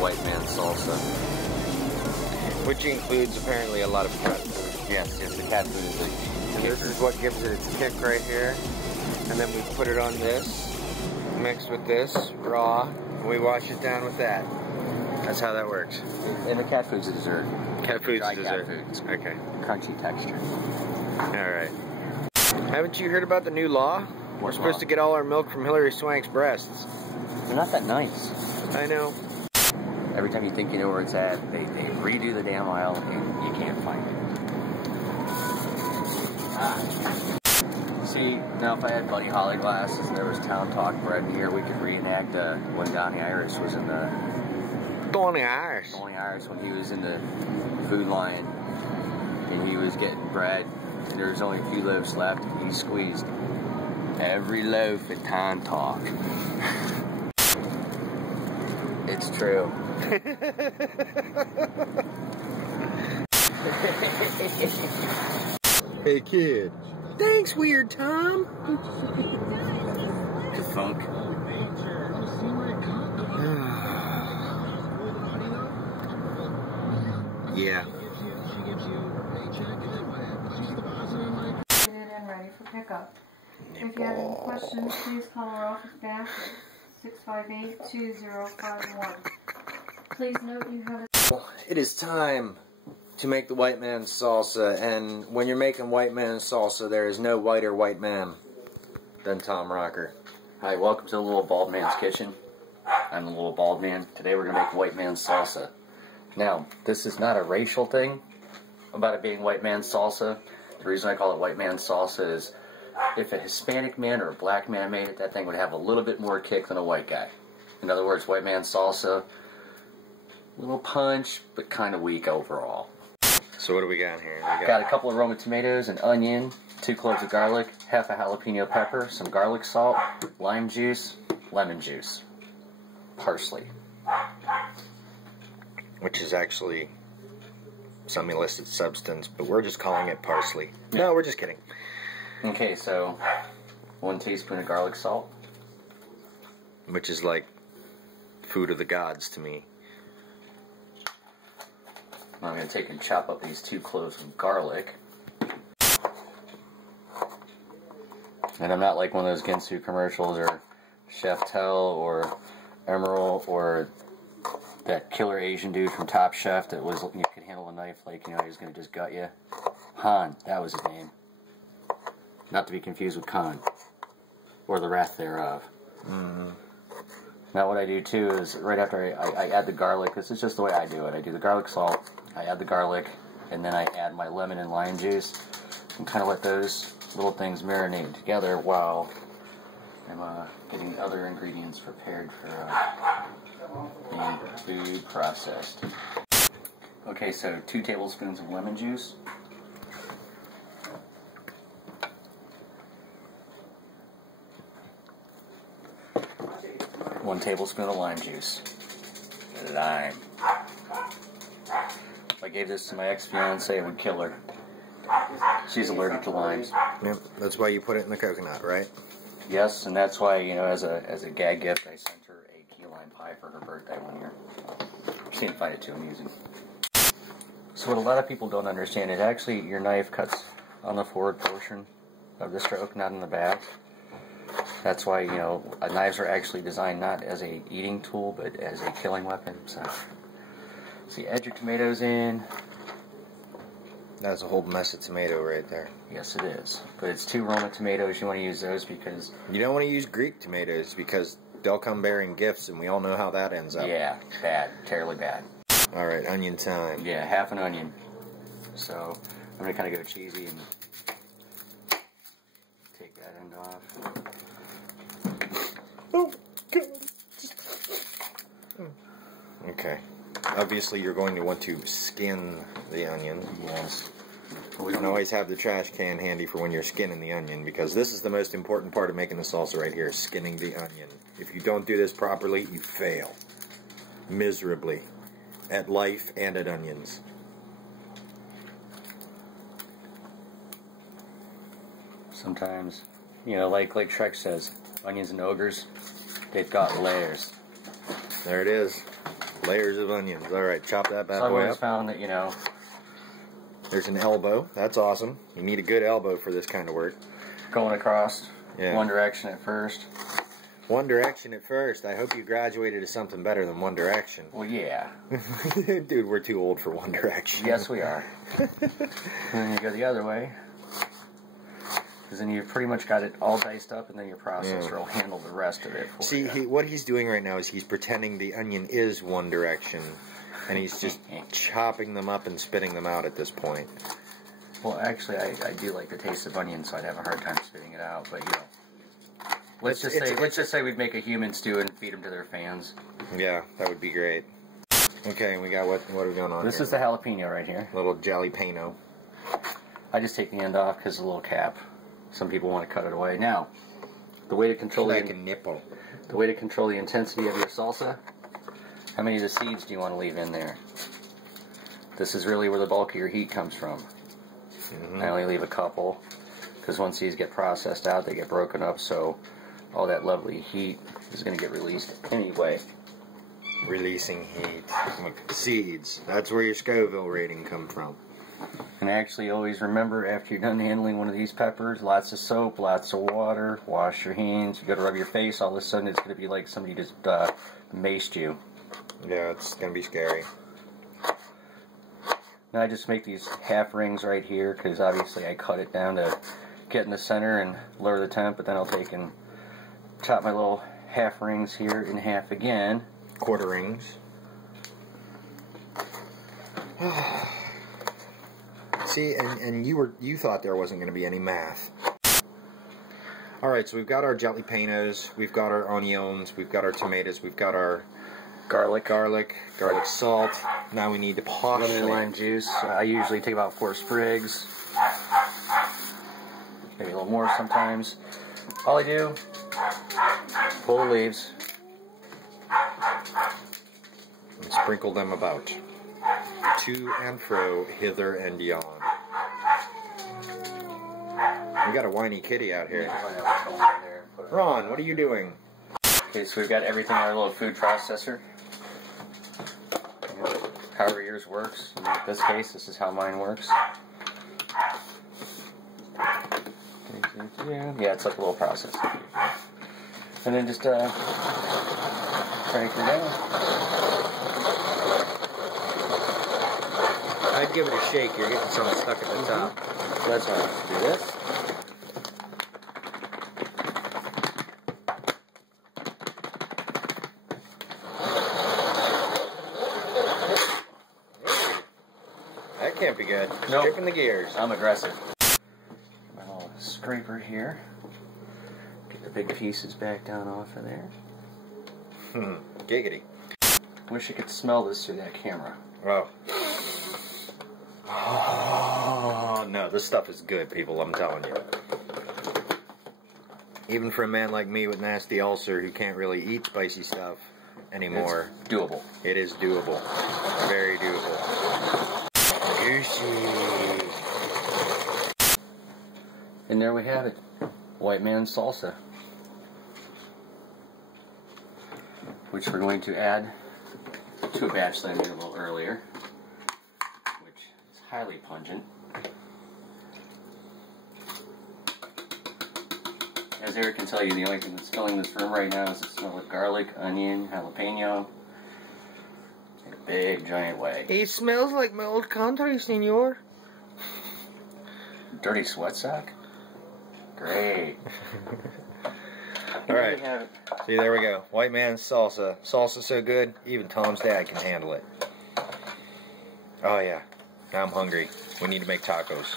white man salsa. Which includes apparently a lot of cat food. Yes, the cat food is a And this is what gives it its kick right here. And then we put it on this, mixed with this, raw, and we wash it down with that. That's how that works. And the cat food's a dessert. Cat food's Dry a dessert. Cat food. Okay. Crunchy texture. Alright. Haven't you heard about the new law? We're supposed to get all our milk from Hillary Swank's breasts. They're not that nice. I know. Every time you think you know where it's at, they redo the damn aisle and you can't find it. See, now if I had Buddy Holly glasses and there was Town Talk bread in here, we could reenact when Donnie Iris was in the... Donnie Iris? Donnie Iris when he was in the food line and he was getting bread and there was only a few loaves left and he squeezed every loaf at Town Talk. It's true. Hey kid. Thanks, Weird Tom. The funk. Yeah. And ready for pickup. If you have any questions, please call our office back at 658-2051. Please note you have a... It is time to make the white man's salsa, and when you're making white man's salsa, there is no whiter white man than Tom Rocker. Hi, welcome to the Little Bald Man's Kitchen. I'm the Little Bald Man. Today we're going to make white man's salsa. Now, this is not a racial thing about it being white man's salsa. The reason I call it white man's salsa is if a Hispanic man or a black man made it, that thing would have a little bit more kick than a white guy. In other words, white man's salsa, little punch, but kind of weak overall. So what do we got here? Got a couple of Roma tomatoes, an onion, 2 cloves of garlic, half a jalapeno pepper, some garlic salt, lime juice, lemon juice, parsley. Which is actually some illicit substance, but we're just calling it parsley. No, we're just kidding. Okay, so 1 teaspoon of garlic salt. Which is like food of the gods to me. I'm going to take and chop up these 2 cloves of garlic. And I'm not like one of those Ginsu commercials or Chef Tell or Emerald or that killer Asian dude from Top Chef that was, you could handle a knife like, you know, he was going to just gut you. Han, that was his name. Not to be confused with Khan. Or the wrath thereof. Mm-hmm. Now what I do too is, right after I add the garlic, this is just the way I do it. I do the garlic salt, I add the garlic, and then I add my lemon and lime juice, and kind of let those little things marinate together while I'm getting other ingredients prepared for being food processed. Okay, so 2 tablespoons of lemon juice. 1 tablespoon of lime juice. Lime. If I gave this to my ex-fiancée, it would kill her. She's allergic to limes. Yep, that's why you put it in the coconut, right? Yes, and that's why, you know, as a gag gift, I sent her a key lime pie for her birthday one year. She didn't find it too amusing. So what a lot of people don't understand is actually your knife cuts on the forward portion of the stroke, not in the back. That's why, you know, knives are actually designed not as a eating tool, but as a killing weapon. So, add your tomatoes in. That's a whole mess of tomato right there. Yes, it is. But it's 2 Roma tomatoes. You want to use those because... You don't want to use Greek tomatoes because they'll come bearing gifts, and we all know how that ends up. Yeah, bad. Terribly bad. Alright, onion time. Yeah, half an onion. So, I'm going to kind of go cheesy and take that end off. Oh, God. Okay. Obviously, you're going to want to skin the onion. Yes. We can always have the trash can handy for when you're skinning the onion, because this is the most important part of making the salsa right here, skinning the onion. If you don't do this properly, you fail. Miserably. At life and at onions. Sometimes, you know, like Shrek says, onions and ogres, they've got layers. There it is. Layers of onions. All right, chop that bad So I've boy always up. found that, you know, There's an elbow. That's awesome. You need a good elbow for this kind of work. going across Yeah. one direction at first. One Direction at first. I hope you graduated to something better than One Direction. Well, yeah. Dude, we're too old for One Direction. Yes, we are. And then you go the other way. Because then you've pretty much got it all diced up, and then your processor will handle the rest of it for See, you. what he's doing right now is he's pretending the onion is One Direction, and he's just chopping them up and spitting them out at this point. Well, actually, I do like the taste of onion, so I'd have a hard time spitting it out. But, you know, let's just say we'd make a human stew and feed them to their fans. Yeah, that would be great. Okay, we got what are we going on This here? is the jalapeno right here. Little jalapeno. I just take the end off because of the little cap. Some people want to cut it away. Now, the way to control Like a nipple. the way to control the intensity of your salsa. How many of the seeds do you want to leave in there? This is really where the bulk of your heat comes from. I only leave a couple because once these get processed out, they get broken up. So all that lovely heat is going to get released anyway. Releasing heat. Seeds. That's where your Scoville rating comes from. And actually, always remember, after you're done handling one of these peppers, lots of soap, lots of water, wash your hands. You go to rub your face, all of a sudden it's going to be like somebody just maced you. Yeah, it's going to be scary. Now I just make these half rings right here, because obviously I cut it down to get in the center and lower the temp, but then I'll take and chop my little half rings here in half again. Quarter rings. See, and you thought there wasn't going to be any math. Alright, so we've got our jalapenos, we've got our onions, we've got our tomatoes, we've got our garlic salt. Now we need to Lemon and lime posh juice. I usually take about 4 sprigs. Maybe a little more sometimes. All I do, pull the leaves. and sprinkle them about. To and fro, hither and yon. We got a whiny kitty out here. Ron, what are you doing? Okay, so we've got everything in our little food processor. However yours works. In this case, this is how mine works. Yeah, it's like a little processor. And then just crank her down. I'd give it a shake. You're getting something stuck at the top. So that's why I do this. That can't be good. Nope. Stripping the gears. I'm aggressive. My little scraper here. Get the big pieces back down off of there. Giggity. Wish I could smell this through that camera. Wow. Oh, no, this stuff is good, people, I'm telling you. Even for a man like me with nasty ulcer who can't really eat spicy stuff anymore, It's doable. it is doable. Very doable. Juicy. And there we have it. White man salsa. Which we're going to add to a batch that I made a little earlier. Which is highly pungent. As Eric can tell you, the only thing that's filling this room right now is the smell of garlic, onion, jalapeno, in a big giant way. It smells like my old country, senor. Dirty sweat sock? Great. Alright. There we have it. See, there we go. White man's salsa. Salsa so good, even Tom's dad can handle it. Oh, yeah. Now I'm hungry. We need to make tacos.